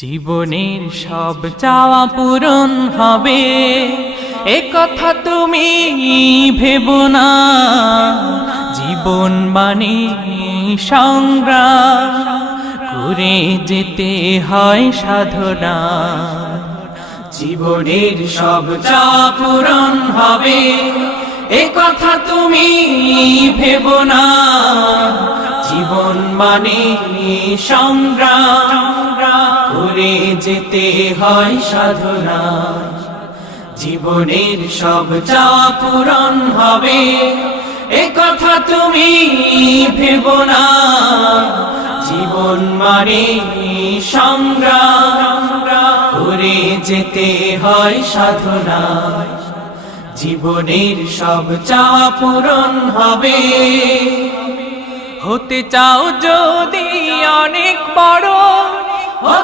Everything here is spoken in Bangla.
জীবনের সব চাওয়া পূরণ হবে এ কথা তুমি ভেবো না। জীবন মানে সংগ্রাম করে যেতে হয় সাধনা। জীবনের সব চাওয়া পূরণ হবে এ কথা তুমি ভেবো না। জীবন মানে সংগ্রাম করে যেতে হয় সাধনা। জীবনের সব চাওয়া পূরণ হবে এ কথা তুমি ভেবো না। জীবন মানে সংগ্রাম করে যেতে হয় সাধনা। জীবনের সব চাওয়া পূরণ হবে। হতে চাও যদি অনেক বড়